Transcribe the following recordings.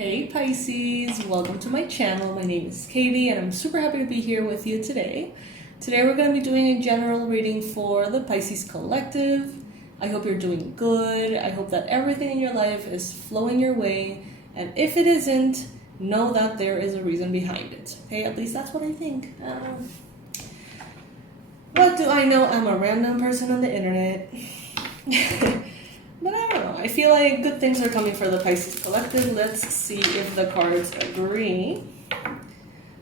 Hey Pisces, welcome to my channel. My name is Katie and I'm super happy to be here with you today. Today we're going to be doing a general reading for the Pisces collective. I hope you're doing good. I hope that everything in your life is flowing your way, and if it isn't, know that there is a reason behind it. Okay, at least that's what I think. What do I know? I'm a random person on the internet. But I don't know, I feel like good things are coming for the Pisces collective. Let's see if the cards agree.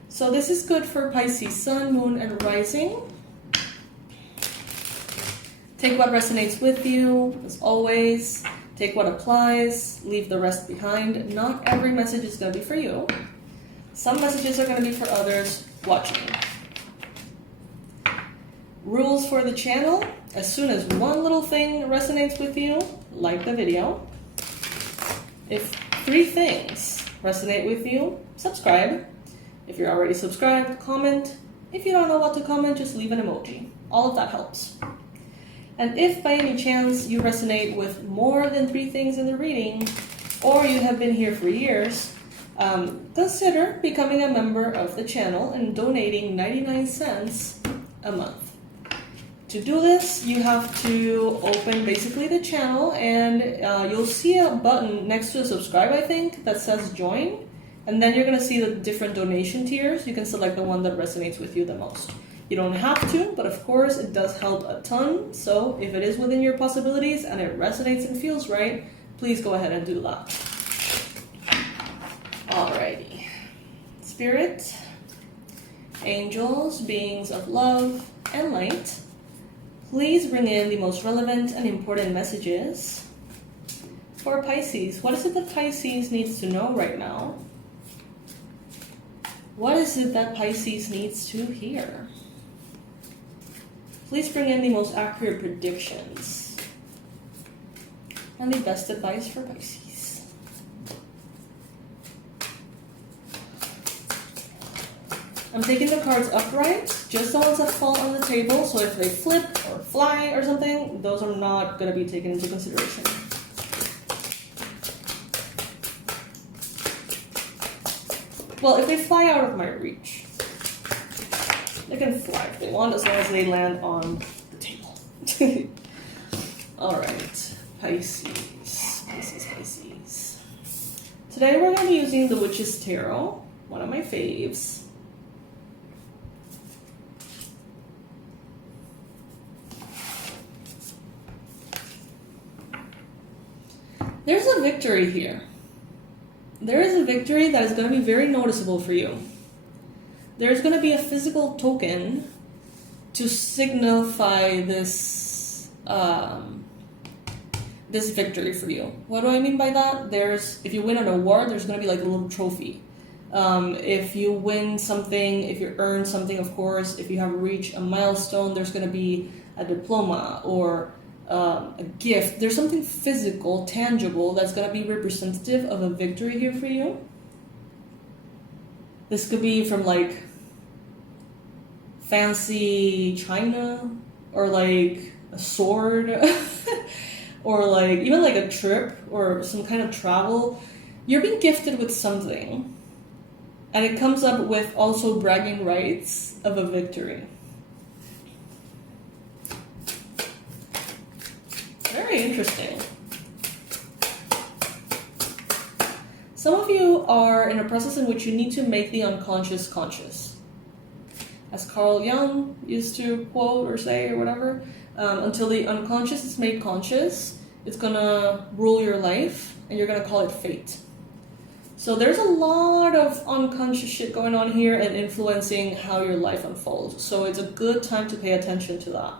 So this is good for Pisces Sun, Moon, and Rising. Take what resonates with you, as always. Take what applies, leave the rest behind. Not every message is going to be for you. Some messages are going to be for others watching. Rules for the channel: as soon as one little thing resonates with you, like the video. If 3 things resonate with you, subscribe. If you're already subscribed, comment. If you don't know what to comment, just leave an emoji. All of that helps. And if by any chance you resonate with more than 3 things in the reading, or you have been here for years, consider becoming a member of the channel and donating 99 cents a month. To do this, you have to open basically the channel, and you'll see a button next to subscribe, I think, that says join. And then you're going to see the different donation tiers. You can select the one that resonates with you the most. You don't have to, but of course it does help a ton. So if it is within your possibilities and it resonates and feels right, please go ahead and do that. Alrighty. Spirit, angels, beings of love and light, please bring in the most relevant and important messages for Pisces. What is it that Pisces needs to know right now? What is it that Pisces needs to hear? Please bring in the most accurate predictions and the best advice for Pisces. I'm taking the cards upright, just the ones that fall on the table, so if they flip or fly or something, those are not going to be taken into consideration. Well, if they fly out of my reach, they can fly if they want, as long as they land on the table. Alright, Pisces. Today we're going to be using the Witch's Tarot, one of my faves. There's a victory here. There is a victory that is going to be very noticeable for you. There's going to be a physical token to signify this this victory for you. What do I mean by that? If you win an award, there's going to be like a little trophy. If you win something, if you earn something, of course, if you have reached a milestone, there's going to be a diploma or a gift. There's something physical, tangible, that's going to be representative of a victory here for you. This could be from like fancy china, or like a sword, or like even like a trip or some kind of travel. You're being gifted with something, and it comes up with also bragging rights of a victory. Very interesting. Some of you are in a process in which you need to make the unconscious conscious. As Carl Jung used to quote or say or whatever, until the unconscious is made conscious, it's gonna rule your life and you're gonna call it fate. So there's a lot of unconscious shit going on here and influencing how your life unfolds. So it's a good time to pay attention to that.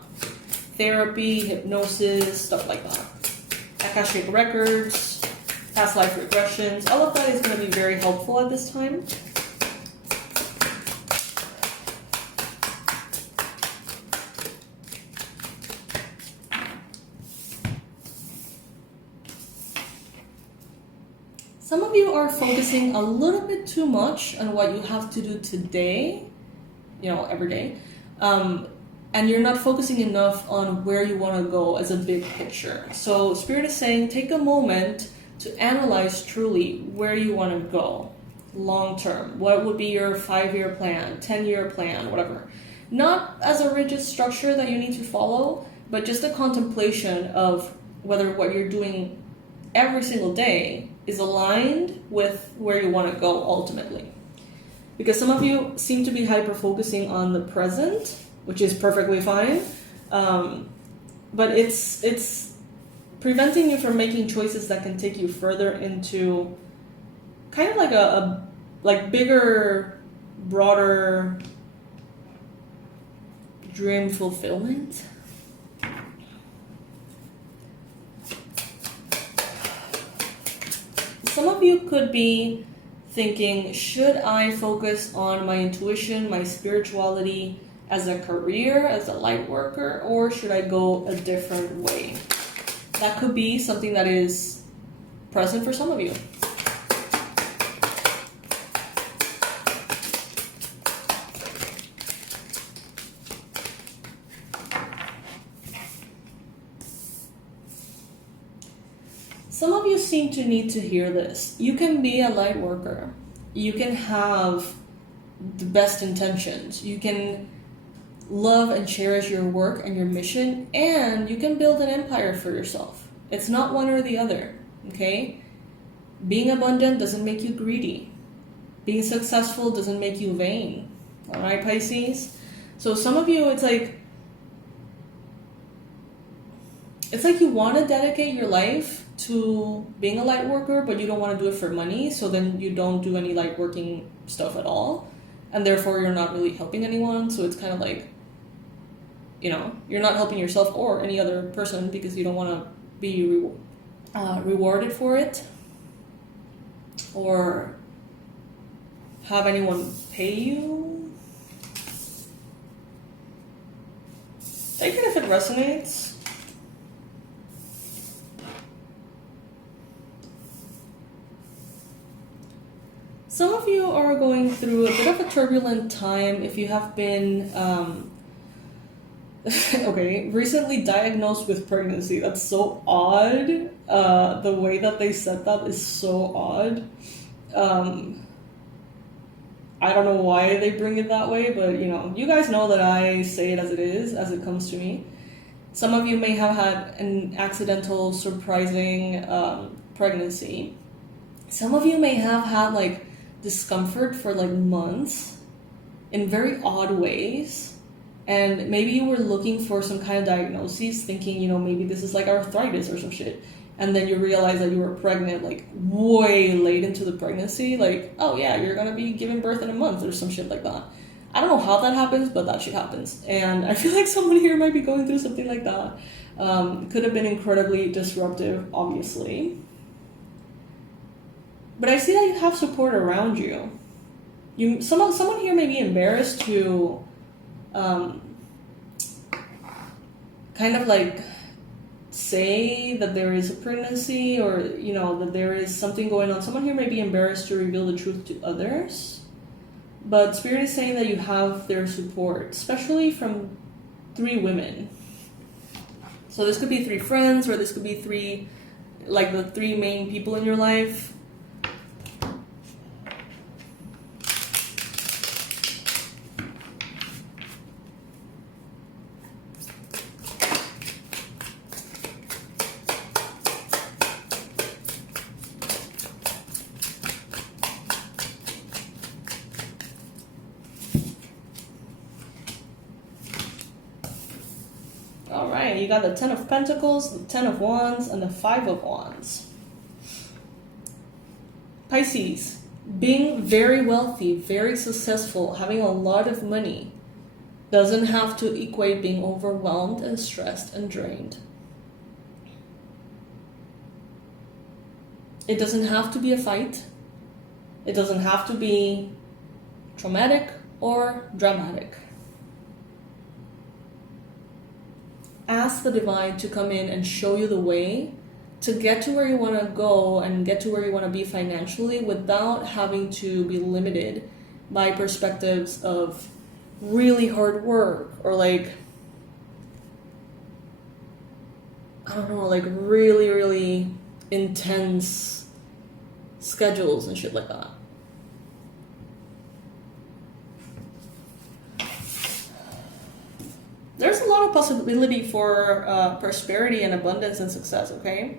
Therapy, hypnosis, stuff like that. Akashic records, past life regressions, all of that is going to be very helpful at this time. Some of you are focusing a little bit too much on what you have to do today, every day. And you're not focusing enough on where you want to go as a big picture. So Spirit is saying, take a moment to analyze truly where you want to go long term. What would be your 5-year plan, 10-year plan, whatever. Not as a rigid structure that you need to follow, but just a contemplation of whether what you're doing every single day is aligned with where you want to go ultimately. Because some of you seem to be hyper-focusing on the present, which is perfectly fine, but it's preventing you from making choices that can take you further into kind of like a bigger, broader dream fulfillment. Some of you could be thinking, should I focus on my intuition, my spirituality as a career, as a light worker, or should I go a different way? That could be something that is present for some of you. Some of you seem to need to hear this. You can be a light worker. You can have the best intentions. You can love and cherish your work and your mission, and you can build an empire for yourself. It's not one or the other, okay? Being abundant doesn't make you greedy. Being successful doesn't make you vain. All right, Pisces? So some of you, it's like you want to dedicate your life to being a light worker, but you don't want to do it for money, so then you don't do any light working stuff at all, and therefore you're not really helping anyone. So it's kind of like, you know, you're not helping yourself or any other person because you don't want to be rewarded for it or have anyone pay you. Take it if it resonates. Some of you are going through a bit of a turbulent time if you have been recently diagnosed with pregnancy. That's so odd. The way that they said that is so odd. I don't know why they bring it that way, but you know, you guys know that I say it as it is, as it comes to me. Some of you may have had an accidental, surprising pregnancy. Some of you may have had like discomfort for like months in very odd ways, and maybe you were looking for some kind of diagnosis, thinking, you know, maybe this is like arthritis or some shit, and then you realize that you were pregnant like way late into the pregnancy, like, oh yeah, you're gonna be giving birth in a month or some shit like that. I don't know how that happens, but that shit happens, and I feel like someone here might be going through something like that. Could have been incredibly disruptive, obviously. But I see that you have support around you. Someone here may be embarrassed to kind of like say that there is a pregnancy, or you know, that there is something going on. Someone here may be embarrassed to reveal the truth to others. But Spirit is saying that you have their support, especially from 3 women. So this could be 3 friends, or this could be 3, like the 3 main people in your life. Alright, you got the 10 of Pentacles, the 10 of Wands, and the 5 of Wands. Pisces, being very wealthy, very successful, having a lot of money doesn't have to equate being overwhelmed and stressed and drained. It doesn't have to be a fight. It doesn't have to be traumatic or dramatic. Ask the divine to come in and show you the way to get to where you want to go and get to where you want to be financially without having to be limited by perspectives of really hard work or like, I don't know, like really, really intense schedules and shit like that. There's a lot of possibility for prosperity and abundance and success, okay?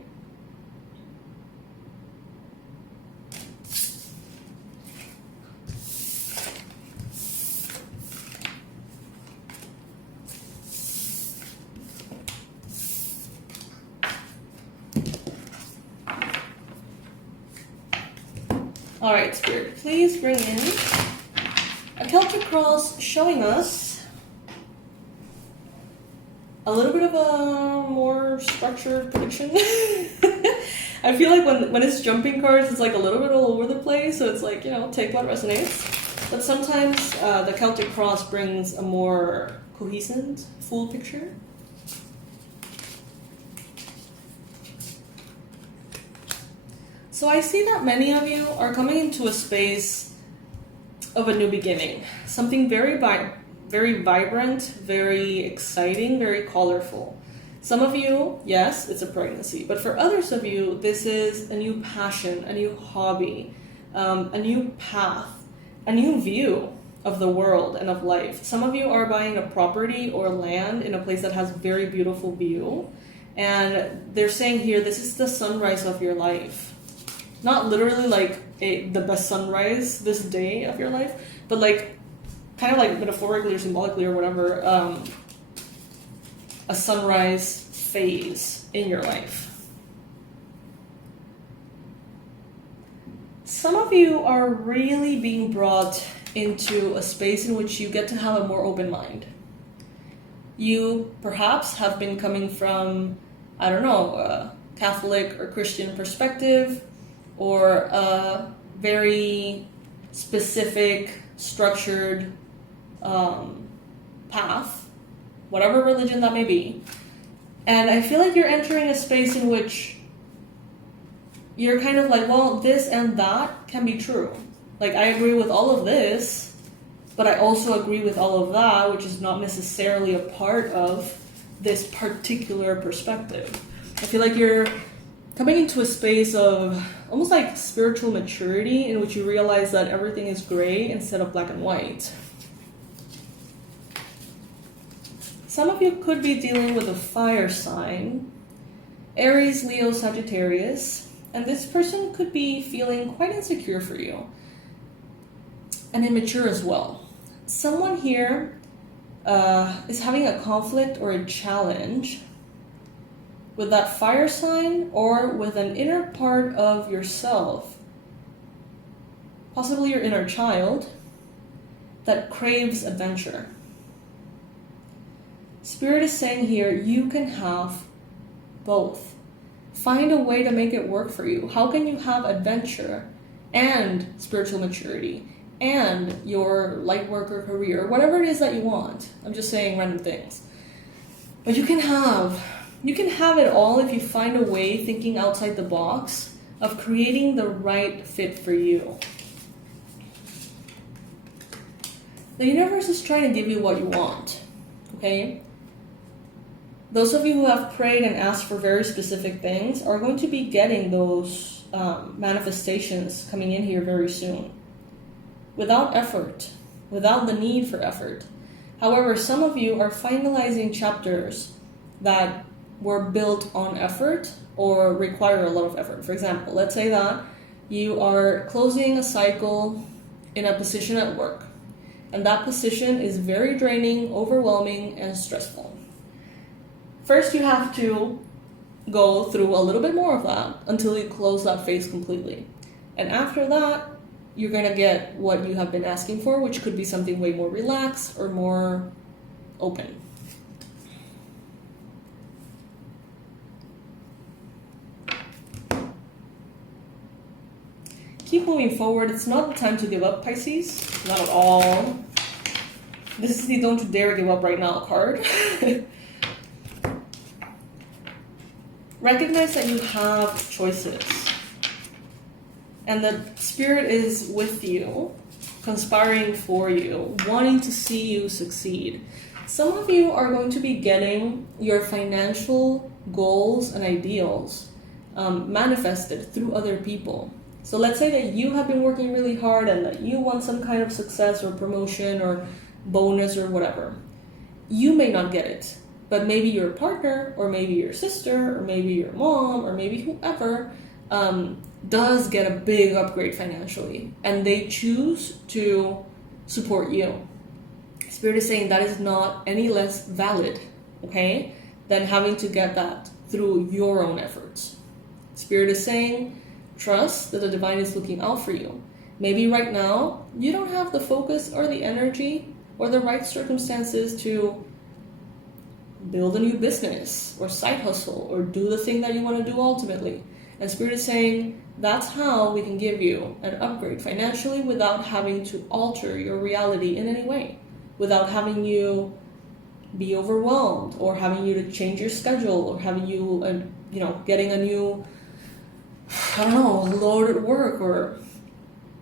All right, Spirit, please bring in a Celtic cross showing us a little bit of a more structured prediction. I feel like when it's jumping cards, it's like a little bit all over the place, so it's like, you know, take what resonates. But sometimes the Celtic cross brings a more cohesive, full picture. So I see that many of you are coming into a space of a new beginning. Something very vibrant, very exciting, very colorful. Some of you, yes, it's a pregnancy. But for others of you, this is a new passion, a new hobby, a new path, a new view of the world and of life. Some of you are buying a property or land in a place that has very beautiful view. And they're saying here, this is the sunrise of your life. Not literally like the best sunrise this day of your life, but like kind of like metaphorically or symbolically or whatever, a sunrise phase in your life. Some of you are really being brought into a space in which you get to have a more open mind. You perhaps have been coming from, I don't know, a Catholic or Christian perspective, or a very specific, structured path, whatever religion that may be. And I feel like you're entering a space in which you're kind of like, well, this and that can be true. Like, I agree with all of this, but I also agree with all of that, which is not necessarily a part of this particular perspective. I feel like you're coming into a space of almost like spiritual maturity in which you realize that everything is gray instead of black and white. Some of you could be dealing with a fire sign, Aries, Leo, Sagittarius, and this person could be feeling quite insecure for you and immature as well. Someone here is having a conflict or a challenge with that fire sign or with an inner part of yourself, possibly your inner child, that craves adventure. Spirit is saying here, you can have both. Find a way to make it work for you. How can you have adventure and spiritual maturity and your light worker career, whatever it is that you want? I'm just saying random things. But you can have it all if you find a way, thinking outside the box, of creating the right fit for you. The universe is trying to give you what you want, okay? Those of you who have prayed and asked for very specific things are going to be getting those manifestations coming in here very soon. Without effort, without the need for effort. However, some of you are finalizing chapters that were built on effort or require a lot of effort. For example, let's say that you are closing a cycle in a position at work, and that position is very draining, overwhelming, and stressful. First, you have to go through a little bit more of that until you close that phase completely. And after that, you're going to get what you have been asking for, which could be something way more relaxed or more open. Keep moving forward. It's not the time to give up, Pisces. Not at all. This is the don't you dare give up right now card. Recognize that you have choices. And the Spirit is with you, conspiring for you, wanting to see you succeed. Some of you are going to be getting your financial goals and ideals manifested through other people. So let's say that you have been working really hard and that you want some kind of success or promotion or bonus or whatever. You may not get it, but maybe your partner or maybe your sister or maybe your mom or maybe whoever does get a big upgrade financially, and they choose to support you. Spirit is saying that is not any less valid, okay, than having to get that through your own efforts. Spirit is saying, trust that the divine is looking out for you. Maybe right now, you don't have the focus or the energy or the right circumstances to build a new business or side hustle or do the thing that you want to do ultimately. And Spirit is saying, that's how we can give you an upgrade financially without having to alter your reality in any way, without having you be overwhelmed or having you to change your schedule or having you, getting a new, load at work, or,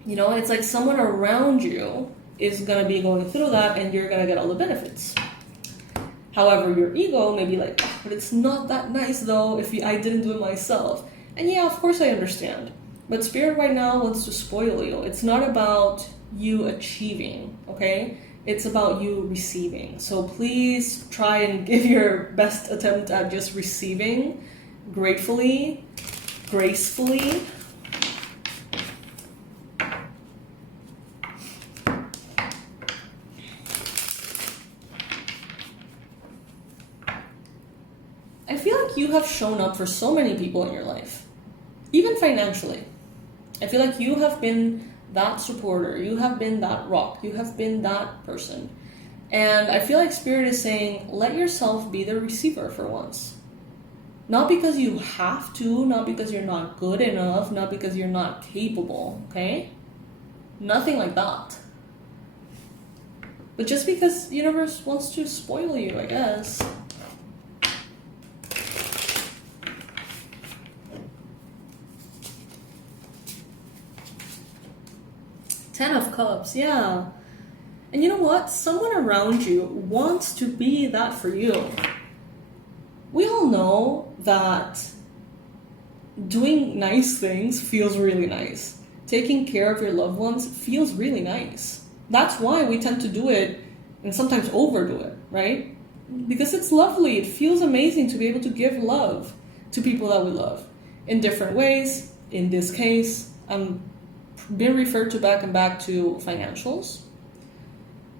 it's like someone around you is going to be going through that and you're going to get all the benefits. However, your ego may be like, but it's not that nice though if I didn't do it myself. And yeah, of course I understand. But Spirit right now wants to spoil you. It's not about you achieving, okay? It's about you receiving. So please try and give your best attempt at just receiving gratefully, gracefully. I feel like you have shown up for so many people in your life, even financially. I feel like you have been that supporter, you have been that rock, you have been that person. And I feel like Spirit is saying, let yourself be the receiver for once. Not because you have to, not because you're not good enough, not because you're not capable, okay? Nothing like that. But just because the universe wants to spoil you, I guess. Ten of Cups, yeah. And you know what? Someone around you wants to be that for you. We all know that doing nice things feels really nice. Taking care of your loved ones feels really nice. That's why we tend to do it and sometimes overdo it, right? Because it's lovely. It feels amazing to be able to give love to people that we love in different ways. In this case, been referred to back and back to financials.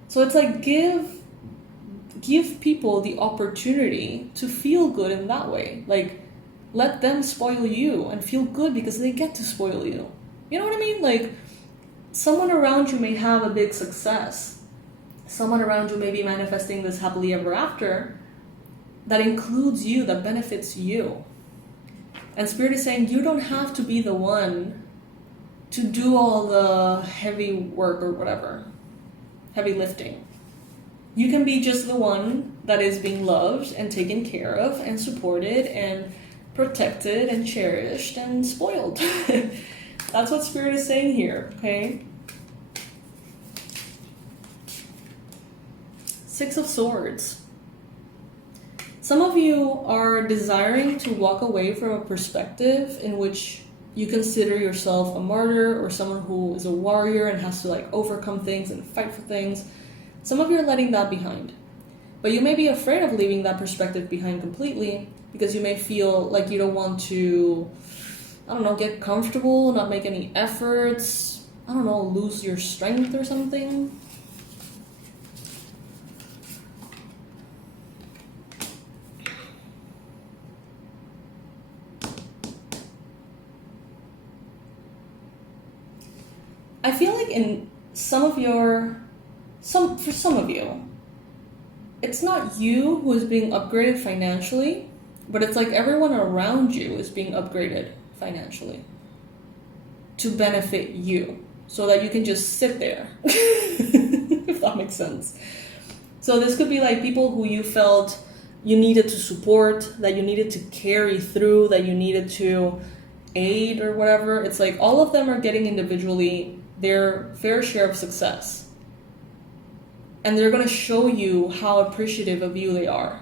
So it's like give people the opportunity to feel good in that way. Like, let them spoil you and feel good because they get to spoil you. You know what I mean? Like, someone around you may have a big success. Someone around you may be manifesting this happily ever after that includes you, that benefits you. And Spirit is saying you don't have to be the one to do all the heavy work or whatever, heavy lifting. You can be just the one that is being loved and taken care of and supported and protected and cherished and spoiled. That's what Spirit is saying here, okay? Six of Swords. Some of you are desiring to walk away from a perspective in which you consider yourself a martyr or someone who is a warrior and has to overcome things and fight for things. Some of you are letting that behind. But you may be afraid of leaving that perspective behind completely because you may feel like you don't want to, get comfortable, not make any efforts, lose your strength or something. I feel like in for some of you, it's not you who is being upgraded financially, but it's like everyone around you is being upgraded financially to benefit you so that you can just sit there, if that makes sense. So this could be like people who you felt you needed to support, that you needed to carry through, that you needed to aid or whatever. It's like all of them are getting individually their fair share of success. And they're going to show you how appreciative of you they are.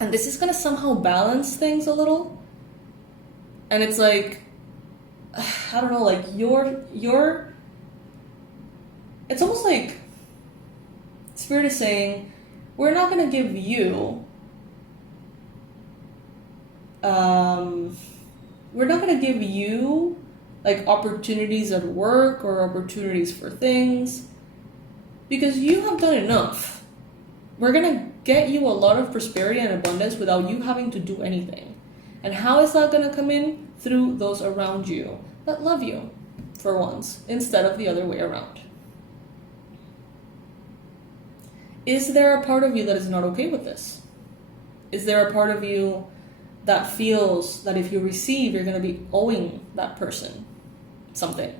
And this is going to somehow balance things a little. And it's like, I don't know, like it's almost like Spirit is saying, we're not going to give you, like opportunities at work or opportunities for things, because you have done enough. We're going to get you a lot of prosperity and abundance without you having to do anything. And how is that going to come in? Through those around you that love you, for once, instead of the other way around. Is there a part of you that is not okay with this? Is there a part of you that feels that if you receive, you're going to be owing that person something?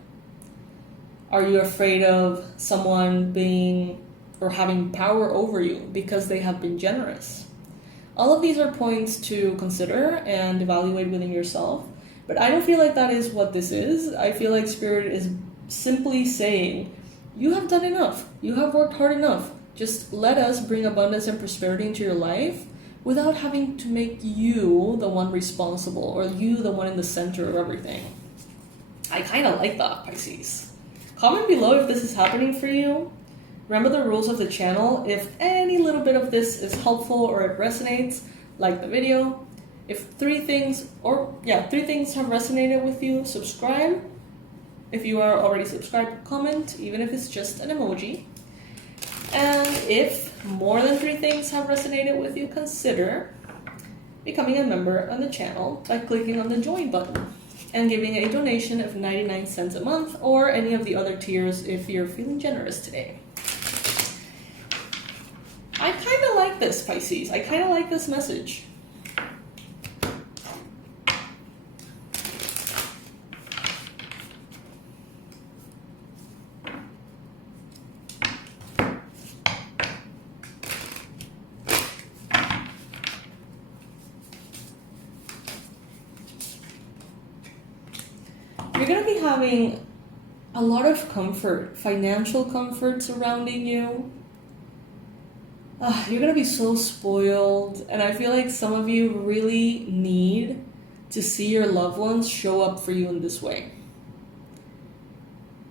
Are you afraid of someone being or having power over you because they have been generous? All of these are points to consider and evaluate within yourself, but I don't feel like that is what this is. I feel like Spirit is simply saying, you have done enough. You have worked hard enough. Just let us bring abundance and prosperity into your life without having to make you the one responsible or you the one in the center of everything. I kind of like that, Pisces. Comment below if this is happening for you. Remember the rules of the channel. If any little bit of this is helpful or it resonates, like the video. If three things have resonated with you, subscribe. If you are already subscribed, comment, even if it's just an emoji. And if more than 3 things have resonated with you, consider becoming a member on the channel by clicking on the join button and giving a donation of 99 cents a month or any of the other tiers if you're feeling generous today. I kind of like this, Pisces. I kind of like this message. You're going to be having a lot of comfort, financial comfort surrounding you. You're going to be so spoiled, and I feel like some of you really need to see your loved ones show up for you in this way.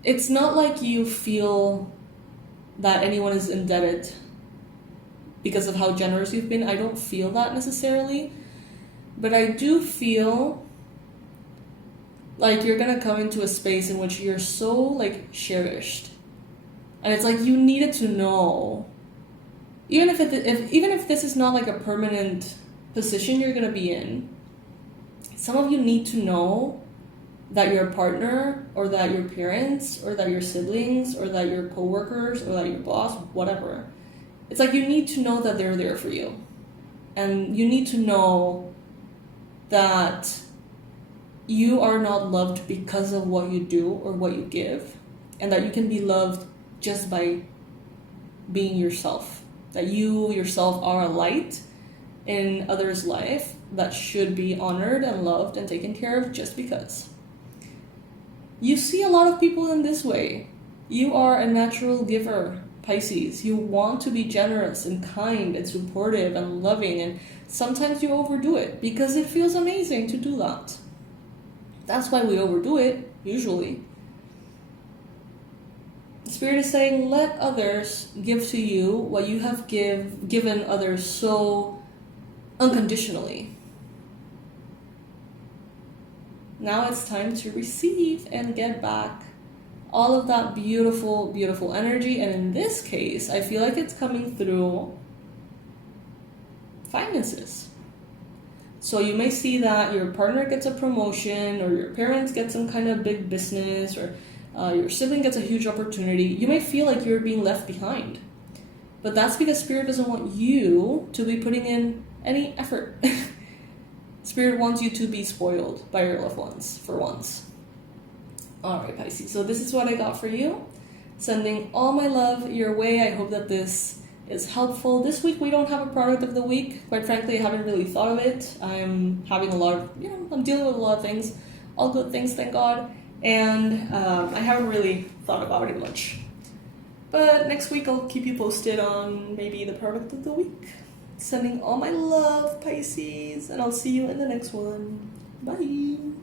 It's not like you feel that anyone is indebted because of how generous you've been. I don't feel that necessarily, but I do feel like you're gonna come into a space in which you're so like cherished, and it's like you needed to know, even if this is not like a permanent position you're gonna be in, some of you need to know that your partner or that your parents or that your siblings or that your coworkers or that your boss, whatever, it's like you need to know that they're there for you, and you need to know that you are not loved because of what you do or what you give, and that you can be loved just by being yourself. That you yourself are a light in others' life that should be honored and loved and taken care of just because. You see a lot of people in this way. You are a natural giver, Pisces. You want to be generous and kind and supportive and loving, and sometimes you overdo it because it feels amazing to do that. That's why we overdo it, usually. The Spirit is saying, let others give to you what you have given others so unconditionally. Now it's time to receive and get back all of that beautiful, beautiful energy. And in this case, I feel like it's coming through finances. So you may see that your partner gets a promotion, or your parents get some kind of big business, or your sibling gets a huge opportunity. You may feel like you're being left behind. But that's because Spirit doesn't want you to be putting in any effort. Spirit wants you to be spoiled by your loved ones, for once. Alright, Pisces, so this is what I got for you. Sending all my love your way. I hope that this is helpful. This week we don't have a product of the week. Quite frankly, I haven't really thought of it. I'm having a lot of, I'm dealing with a lot of things. All good things, thank God. And I haven't really thought about it much. But next week I'll keep you posted on maybe the product of the week. Sending all my love, Pisces, and I'll see you in the next one. Bye!